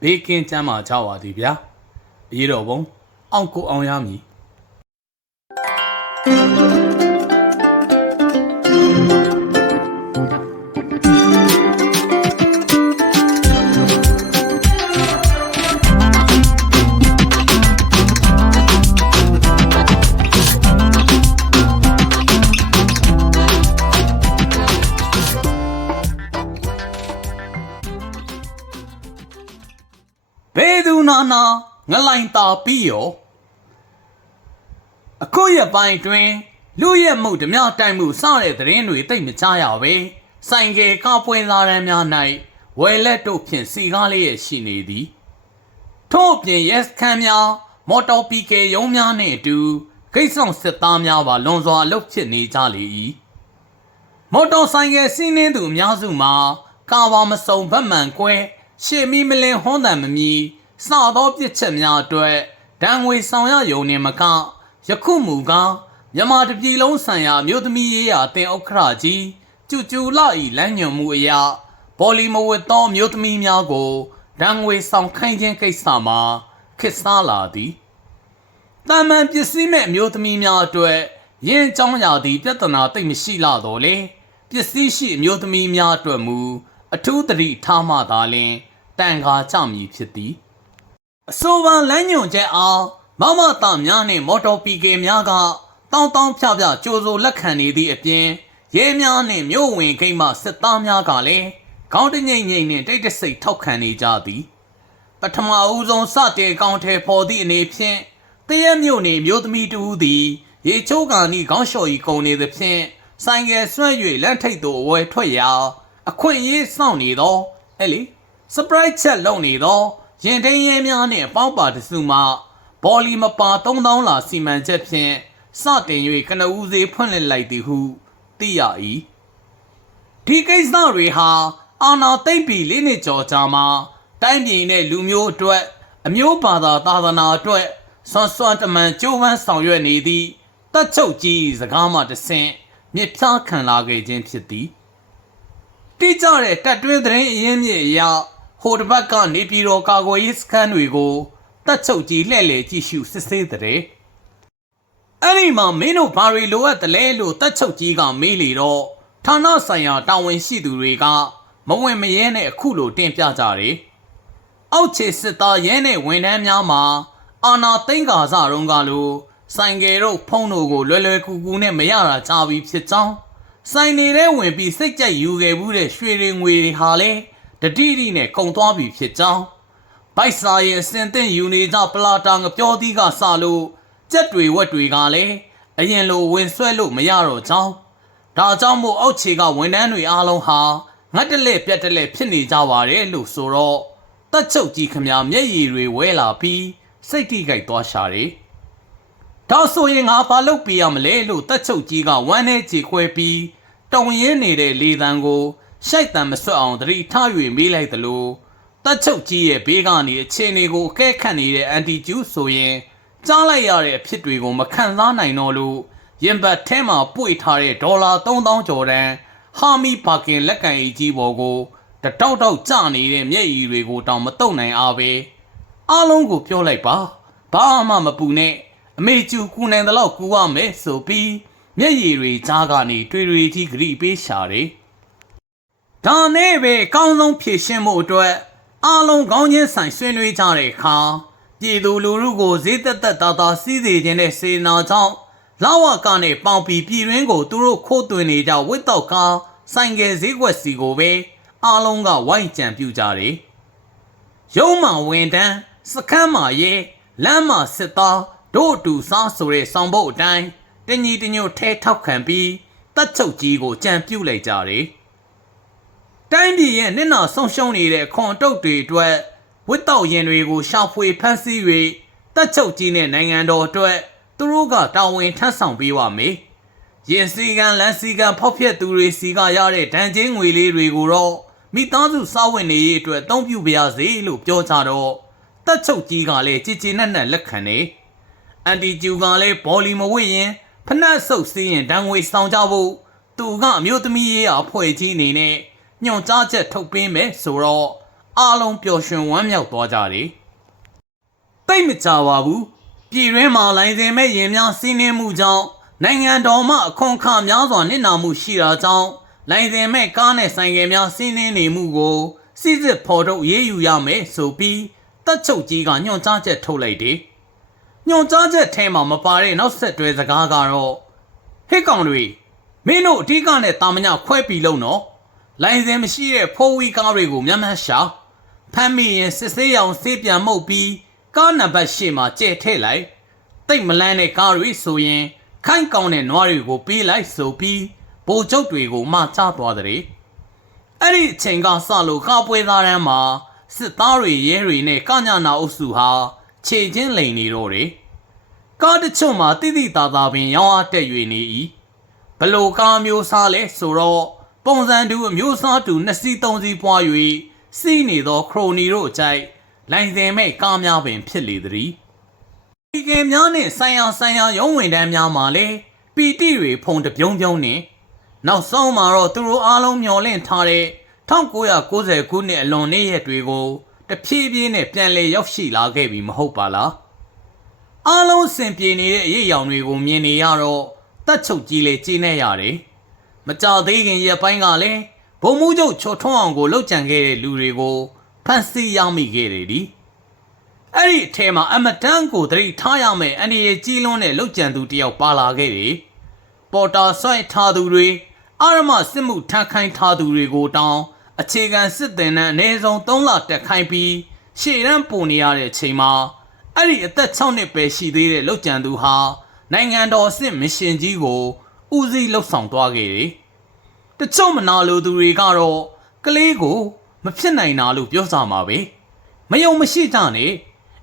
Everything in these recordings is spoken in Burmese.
ဘေးကင်းကျန်းမာကြပါသည်ဗျာအရေးတော်ပုံအောင်ကိုအောင်ရမည် ငလိုင်တာပြီးရောအခုရပိုင်းတွင်လူရဲ့မှုဓမြတိုက်မှုစတဲ့သတင်းတွေတိတ်မကြရပဲဆိုင်ကယ်ကပွင့်လာတဲ့များ၌ဝယ်လက်တို့ဖြင့်စီကားလေးရဲ့ရှိနေသည်ထို့အပြင်ရက်စခန်းများမော်တော်ပီကေရုံးများနှင့်အတူဂိတ်ဆောင်စစ်သားများပါလွန်စွာလှုပ်ဖြစ်နေကြလေ၏မော်တော်ဆိုင်ကယ်စီးနှင်းသူအများစုမှာကာဝါမစုံဗတ်မှန်ကွဲရှေမီမလင်ဟွန်းတံမမီ စသောပြစ်ချက်များအတွက်ဒဏ်ငွေဆောင်ရယုံနေမကယခုမူကားမြန်မာတပြည်လုံးဆိုင်ရာမြို့သမီးရေးရာတင်ဥက္ခရာကြီးကျူကျူလာဤလမ်းညွန်မှုအရာပေါ်လီမဝတ်သောမြို့သမီးများကိုဒဏ်ငွေဆောင်ခိုင်းခြင်းကိစ္စမှာခစ်စားလာသည်တာမန်ပစ္စည်းမဲ့အမျိုးသမီးများအတွက်ရင်းအကြောင်းအရာသည်ပြဿနာတိတ်မရှိလာတော့လေပစ္စည်းရှိအမျိုးသမီးများအတွက်မူအထူးသတိထားမှသာလျှင်တန်ခါကြမည်ဖြစ်သည် အဆိုပါလမ်းညွန်ချက်အားမမတာများနှင့်မော်တော်ပီကေများကတောင်းတောင်းဖြဖြကြိုးစိုးလက်ခံနေသည့်အပြင်ရဲများနှင့်မြို့ဝင်ဂိတ်မှစစ်သားများကလည်းခေါင်းတငိမ့်ငိမ့်နှင့်တိတ်တဆိတ်ထောက်ခံနေကြသည်ပထမအဦးဆုံးစတင်ကောင်းထဲဖော်သည့်အနေဖြင့်တရက်မြို့နေမြို့သမီးတူသည်ရေချိုးကန်ဤခေါင်းလျှော်ဤကုံနေသဖြင့်ဆိုင်ငယ်ဆွဲ၍လန့်ထိတ်သို့အဝဲထွက်ရာအခွင့်အရေးစောင့်နေသောအဲ့လေစပရိုက်ချက်လုပ်နေသော ရင်ထိန်ရဲများနှင့်အပေါင်းပါတစုမှဘောလီမပါ3000လာစီမံချက်ဖြင့်စတင်၍ကနဦးစေးဖွင့်လှစ်လိုက်သည်ဟုသိရ၏ဒီကိစ္စတွေဟာအာနာသိမ့်ပြီလေးနှစ်ကျော်ကြာမှာတိုင်းပြည်နဲ့လူမျိုးအတွက် အမျိုးဘာသာသာသနာအတွက်ဆွမ်းဆွမ်းတမန်ကြိုးပမ်းဆောင်ရွက်နေသည့်တက်ချုပ်ကြီးစကားမှတဆင့်မြစ်ဖြားခံလာခဲ့ခြင်းဖြစ်သည်တိကျတဲ့တက်တွင်းသတင်းအရင်းမြစ်အရ ဟိုတစ်ဘက်ကနေပြည်တော်ကာကွယ်ရေးစခန်းတွေကိုတက်ချုပ်ကြီးလှည့်လည်ကြည့်ရှုစစ်ဆေးတဲ့အဲ့ဒီမှာမင်းတို့ဘာတွေလိုအပ်တယ်လဲလို့တက်ချုပ်ကြီးကမေးလေတော့ဌာနဆိုင်ရာတာဝန်ရှိသူတွေကမဝင်မရဲနဲ့အခုလိုတင်ပြကြတယ်အောက်ခြေစစ်သားရဲနဲ့ဝန်ထမ်းများမှာအာနာသိန်းကာစတုံးကလိုဆိုင်ကယ်တို့ဖုံးတို့ကိုလွယ်လွယ်ကူကူနဲ့မရတာကြားပြီးဖြစ်ကြောင်းဆိုင်နေတဲ့ဝင်ပြီးစိတ်ကြက်ယူခဲ့ဘူးတဲ့ရွှေတွေငွေတွေဟာလဲ တတိတိနဲ့ကုံသွားပြီဖြစ်ကြောင်းဘိုက်စာရဲ့အစင်သင့်ယူနေကြပလာတာငပြောသီးကစလို့ကြက်တွေဝက်တွေကလည်းအရင်လိုဝင်ဆွဲလို့မရတော့ကြောင်းဒါကြောင့်မို့အောက်ခြေကဝန်ထမ်းတွေအားလုံးဟာငတ်တလဲပြတ်တလဲဖြစ်နေကြပါတယ်လို့ဆိုတော့တက်ချုပ်ကြီးခမမျက်ရည်တွေဝဲလာပြီးစိတ်တိကြိုက်သွားရှာတယ်ဒါဆိုရင်ငါဘာလုပ်ပြရမလဲလို့တက်ချုပ်ကြီးကဝမ်းနဲ့ကြေခွဲပြီးတုံရင်းနေတဲ့လေတံကို ရှိုက်တံမဆွတ်အောင်သတိထား၍မေးလိုက်သလိုတက်ချုပ်ကြီးရဲ့ဘေးကနေအခြေအနေကိုအကဲခတ်နေတဲ့အန်တီကျူးဆိုရင်ကြားလိုက်ရတဲ့အဖြစ်တွေကိုမခံစားနိုင်တော့လို့ရင်ဘတ်ထဲမှာပွေထားတဲ့ဒေါ်လာ3000ကျော်တန်ဟာမီဘာကင်လက်ကန်အကြီးပေါ်ကိုတတောက်တောက်ကျနေတဲ့မျက်ရည်တွေကိုတောင်မတုံနိုင်အားပဲအားလုံးကိုပြောလိုက်ပါဘာမှမပူနဲ့အမေကျူကူနိုင်တဲ့လောက်ကူရမယ်ဆိုပြီးမျက်ရည်တွေကြားကနေတွေ့တွေ့ကြီးဂရိပေးရှာတယ် ဒါနဲ့ပဲအကောင်းဆုံးဖြည့်ရှင်းမှုအတွက်အားလုံးကောင်းချင်းဆိုင်ဆွေးနွေးကြတဲ့အခါပြည်သူလူထုကိုဈေးသက်သက်သာသာစီးစေခြင်းနဲ့စေနာကြောင့်လာဝကနဲ့ပေါင်ပီပြည်ရင်းကိုသူတို့ခိုးသွင်းနေကြဝစ်တော့ကားဆိုင်ကယ်ဈေးကွက်စီကိုပဲအားလုံးကဝိုင်းကြံပြူကြတယ်ရုံးမှဝင်တန်းစခန်းမှရဲလမ်းမှစစ်သားတို့အတူစားဆိုတဲ့ဆောင်ဘုတ်အတိုင်းတညီတညွတ်ထဲထောက်ခံပြီးတက်ချုပ်ကြီးကိုကြံပြုတ်လိုက်ကြတယ်။ တိုင်းပြည်ရဲ့နစ်နာဆုံးရှုံးနေတဲ့အခွန်တုတ်တွေအတွက်ဝစ်တောက်ရင်တွေကိုရှာဖွေဖမ်းဆီး၍တပ်ချုပ်ကြီးနဲ့နိုင်ငံတော်အတွက်သူတို့ကတာဝန်ထမ်းဆောင်ပေးပါမယ်။ရင်စီကံလန်စီကံဖောက်ဖျက်သူတွေစီကရတဲ့ဒဏ်ချင်းငွေလေးတွေကိုတော့မိသားစုစားဝင်နေရေးအတွက်အသုံးပြုပါရစေလို့ပြောကြတော့တပ်ချုပ်ကြီးကလည်းကြည်ကြည်နက်နက်လက်ခံနေအန်တီကျူကလည်းဘောလီမဝစ်ရင်ဖနက်ဆုပ်စီးရင်ဒဏ်ငွေဆောင်ကြဖို့သူကအမျိုးသမီးရေးအဖွဲ့ကြီးအနေနဲ့ ညွန်ကြားချက်ထုတ်ပေးမယ်ဆိုတော့အားလုံးပျော်ရွှင်ဝမ်းမြောက်သွားကြတယ်တိတ်မကြပါဘူးပြည်တွင်းမှာလိုင်စင်မဲ့ရင်များစီးနှင်းမှုကြောင့်နိုင်ငံတော်မှအခွန်အခများစွာနစ်နာမှုရှိတာကြောင့်လိုင်စင်မဲ့ကားနဲ့ဆိုင်ကယ်များစီးနှင်းနေမှုကိုစစ်စစ်ဖော်ထုတ်ရေးယူရမယ်ဆိုပြီးတပ်ချုပ်ကြီးကညွှန်ကြားချက်ထုတ်လိုက်တယ်ညွှန်ကြားချက်ထဲမှာမပါတဲ့နောက်ဆက်တွဲစကားကတော့ဟစ်ကောင်တွေမင်းတို့အဓိကနဲ့တာမညခွဲပြီးလုံးတော့ လိုင်စင်မရှိတဲ့ဖိုးဝီကားတွေကိုမျက်မှန်ရှာဖမ်းမိရင်စစ်ဆေးရောင်ဆေးပြန်မှုတ်ပြီးကားနံပါတ်ရှေ့မှာကျဲထည့်လိုက်တိတ်မလန်းတဲ့ကားတွေဆိုရင်ခိုင်ကောင်းတဲ့နွားတွေကိုပေးလိုက်ဆိုပြီးဗိုလ်ချုပ်တွေကိုမှချသွားတဲ့အဲ့ဒီအချိန်ကစလို့ကားပွဲသားတန်းမှာစစ်သားတွေရဲတွေနဲ့ကညနာအုပ်စုဟာခြေချင်းလိန်နေတော့တယ်ကားတစ်ချို့မှာတိတိတသာပင်ရောင်းအားတက်၍နေ၏ဘလို့ကားမျိုးစားလဲဆိုတော့ ပုံစံတူအမျိုးစားတူနှစ်စီးသုံးစီးပွား၍စီးနေသောခရိုနီတို့အကြိုက်လိုင်စင်မဲ့ကားများပင်ဖြစ်လေသည်ဒီကင်များနဲ့ဆိုင်အောင်ဆိုင်အောင်ရုံးဝင်တန်းများမှာလေပီတိတွေဖုံတပြုံးပြုံးနဲ့နောက်ဆုံးမှာတော့သူတို့အားလုံးမျော်လင့်ထားတဲ့1990ခုနှစ်အလွန်နေ့ရက်တွေကိုတဖြည်းဖြည်းနဲ့ပြန်လည်ရောက်ရှိလာခဲ့ပြီမဟုတ်ပါလားအားလုံးစင်ပြေနေတဲ့အရေးအယောင်တွေကိုမြင်နေရတော့တတ်ချုပ်ကြီးလေကျင်းနေရတယ် မကြသေးခင်ရက်ပိုင်းကလည်းဘုံမှုချုပ်ချော်ထွန်းအောင်ကိုလှုပ်ကြံခဲ့တဲ့လူတွေကိုဖမ်းဆီးရမိခဲ့တယ်ဒီအဲ့ဒီအထဲမှာအမတန်ကိုတတိထားရမယ်အန်ဒီရဲ့ကြီးလွန်းတဲ့လှုပ်ကြံသူတယောက်ပါလာခဲ့တယ်ပေါ်တာဆွဲထားသူတွေအာရမစစ်မှုထမ်းခိုင်းထားသူတွေကိုတောင်းအခြေခံစစ်သည်နဲ့အနည်းဆုံး3လတက်ခိုင်းပြီးရှေ့ရန်ပုံနေရတဲ့ချိန်မှာအဲ့ဒီအသက်6နှစ်ပဲရှိသေးတဲ့လောက်ကျန်သူဟာနိုင်ငံတော်စစ်မရှင်ကြီးကို ဦးစီးလှုပ်ဆောင်သွားခဲ့တယ်။တချို့မနာလိုသူတွေကတော့ကလေးကိုမဖြစ်နိုင်တာလို့ပြောစားမှာပဲ။မယုံမရှိကြနဲ့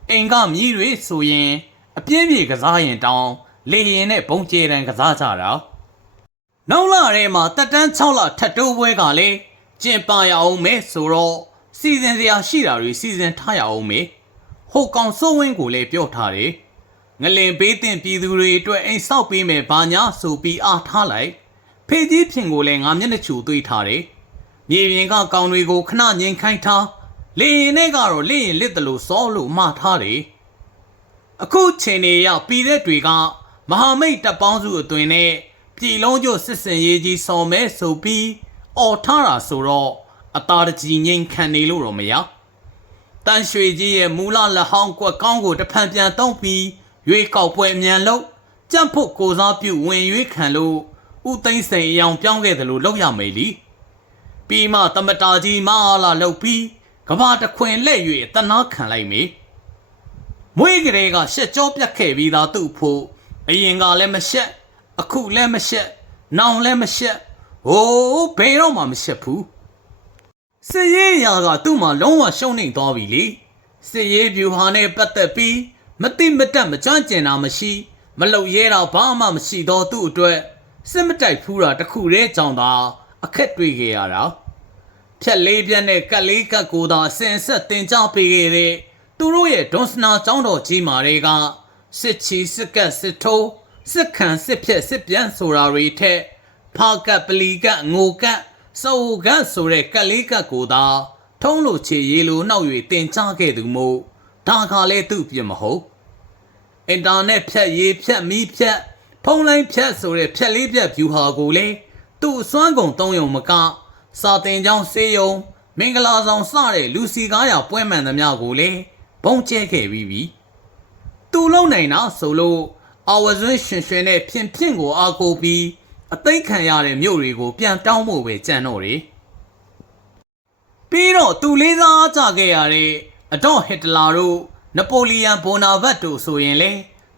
အိမ်ကမြည်တွေဆိုရင်အပြင်းပြေကစားရင်တောင်းလေရင်နဲ့ဘုံကျဲတန်းကစားကြတာ။နောက်လာထဲမှာတက်တန်း6လထပ်တိုးပွဲကလည်းကျင်ပါရအောင်မဲဆိုတော့စီစဉ်စရာရှိတာတွေစီစဉ်ထားရအောင်မဲဟိုကောင်စိုးဝင်းကိုလည်းပြောထားတယ် ငလင်ဘေးတင်ပြည်သူတွေအတွက်အိမ်ဆောက်ပေးမယ်ဘာညာဆိုပြီးအားထားလိုက်ဖေကြီးဖြင်ကိုလည်းငါမျက်နှာချူသွေးထားတယ်မြေပြင်ကကောင်တွေကိုခဏငိန်ခိုင်းထားလေရင်နဲ့ကတော့လေရင်လစ်တလို့စောလို့မှားထားတယ်အခုချိန်နေရပြည်သက်တွေကမဟာမိတ်တပ်ပေါင်းစုအသွင်နဲ့ပြည်လုံးကျွစစ်စင်ရေးကြီးစော်မဲဆိုပြီးအော်ထားတာဆိုတော့အသာတကြီးငိန်ခံနေလို့တော့မရတန်ရွှေကြီးရဲ့မူလလက်ဟောင်းကွက်ကောင်းကိုတဖန်ပြန်တုံးပြီး ရွေးကောက်ပွဲအမြန်လို့ကြံ့ဖို့ကိုစားပြုဝင်ရွေးခံလို့ဥသိမ်းစိန်အယောင်ပြောင်းခဲ့တယ်လို့လောက်ရမယ်လीပြီးမှတမတာကြီးမအားလာလှုပ်ပြီးကဘာတခွင်လက်၍တနာခံလိုက်မေမွေးကလေးကရှက်ကြောပြတ်ခဲ့ပြီးသားသူ့ဖို့အရင်ကလည်းမရှက်အခုလည်းမရှက်နောင်လည်းမရှက်ဟိုးဘယ်တော့မှမရှက်ဘူးစစ်ရေးရာကသူ့မှာလုံးဝရှုံးနေသွားပြီလေစစ်ရေးဗျူဟာနဲ့ပတ်သက်ပြီး မတိမတက်မကြမ်းကျင်တာမရှိ မလုံရဲတာဘာမှမရှိတော့သူ့အတွက်စစ်မတိုက်ဖူးတာတခုတည်းကြောင့်သာအခက်တွေ့ခဲ့ရတာဖြက်လေးပြက်နဲ့ကက်လေးကက်ကိုသာစင်ဆက်တင်ကြပေးခဲ့တဲ့သူတို့ရဲ့ဒွန်စနာကျောင်းတော်ကြီးမာတွေကစစ်ချီစစ်ကက်စစ်ထိုးစစ်ခံစစ်ဖြက်စစ်ပြန်ဆိုတာတွေထက်ဖာကပ်ပလီကငိုကပ်စုံကပ်ဆိုတဲ့ကက်လေးကပ်ကိုသာထုံးလို့ချေရီလိုနောက်၍တင်ချခဲ့သူမို့ ဒါကလည်းသူ့ပြမဟုတ်အင်တာနက်ဖြတ်ရေးဖြတ်မီးဖြတ်ဖုန်းလိုင်းဖြတ်ဆိုတဲ့ဖြတ်လေးဖြတ် view ဟာကိုလေသူ့အစွမ်းကုန်သုံးယုံမကစာတင်ကြောင်းစေးယုံ မင်္ဂလာဆောင်စတဲ့လူစီကားရပွဲမှန်သမျှကိုလေဘုံကျဲခဲ့ပြီးပြီသူလုံနိုင်တာဆိုလို့အဝဇွန်းရှင်ရှင်နဲ့ဖြင်ဖြင့်ကိုအားကိုပြီးအသိခံရတဲ့မြို့တွေကိုပြန်တောင်းဖို့ပဲကြံတော့တယ်ပြီးတော့သူလေးစားကြခဲ့ရတဲ့ အဒေါ့ဟစ်တလာတို့နပိုလီယန်ဘိုနာဗတ်တို့ဆိုရင်လေ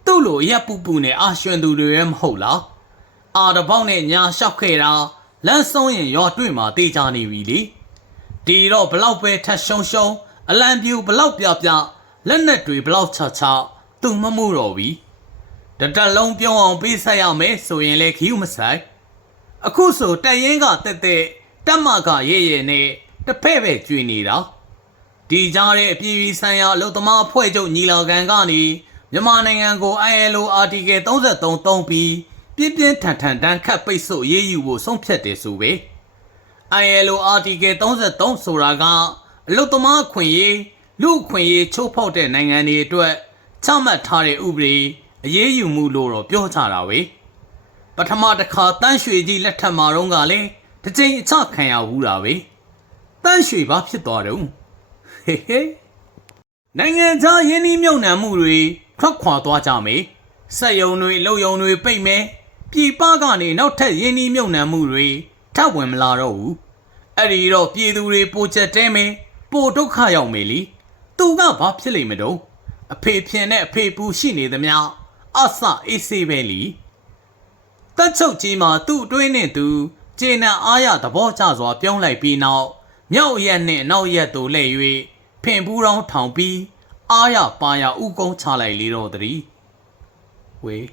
သူ့လိုရက်ပူပူနဲ့အာရွှင်သူတွေရဲ့မဟုတ်လားအာတပေါက်နဲ့ညာလျှောက်ခဲ့တာလမ်းဆုံးရင်ရောတွေ့မှာတေးကြနေပြီလေဒီတော့ဘလောက်ပဲထက်ရှုံရှုံအလံပြူဘလောက်ပြပြလက်နက်တွေဘလောက်ချချသူမမှုတော့ဘူးတတက်လုံးပြုံးအောင်ပေးဆက်ရမယ်ဆိုရင်လေခီးမဆိုင်အခုဆိုတက်ရင်ကတက်တက်တက်မကရဲရဲနဲ့တစ်ဖက်ပဲကျွေနေတာ ဒီကြားတဲ့အပြည်ပြည်ဆိုင်ရာအလုပ်သမားအဖွဲ့ချုပ်ညီလာခံကနေမြန်မာနိုင်ငံကို ILO Article 33သုံးပြီးပြင်းပြင်းထန်ထန်တန်းခတ်ပိတ်ဆို့ရေးယူဖို့ဆုံးဖြတ်တယ်ဆိုပဲ ILO Article 33ဆိုတာကအလုတ်သမားခွင့်ရေးလူ့ခွင့်ရေးချိုးဖောက်တဲ့နိုင်ငံတွေအတွက်ချမှတ်ထားတဲ့ဥပဒေအရေးယူမှုလို့တော့ပြောကြတာပဲပထမတစ်ခါတန်းရွှေကြီးလက်ထက်မှာတော့ကလည်းတစ်ချိန်အချခံရဘူးတာပဲတန်းရွှေဘာဖြစ်သွားတော့ ဟေဟေနိုင်ငံခြားယင်းနှီးမြုပ်နှံမှုတွေထွက်ခွာသွားကြမယ်စက်ယုံတွေလုံယုံတွေပိတ်မယ်ပြည်ပကနေနောက်ထပ်ယင်းနှီးမြုပ်နှံမှုတွေထပ်ဝင်မလာတော့ဘူးအဲ့ဒီတော့ပြည်သူတွေပိုချက်တဲမယ်ပိုဒုက္ခရောက်မယ်လीသူကဘာဖြစ်လိမ့်မတော့အဖေဖြင်တဲ့အဖေပူရှိနေသမျှအဆအေးဆေးပဲလीတက်ချုပ်ကြီးမှာသူ့အတွင်းနဲ့သူကျေနပ်အားရသဘောကျစွာ ပြုံးလိုက်ပြီးနောက်မြောက်ရက်နဲ့နောက်ရက်သို့လှည့်၍ ဖင်ပူးတောင်းထောင်ပြီးအားရပါရဥကုန်းချလိုက်လေတော့တည်းဝေး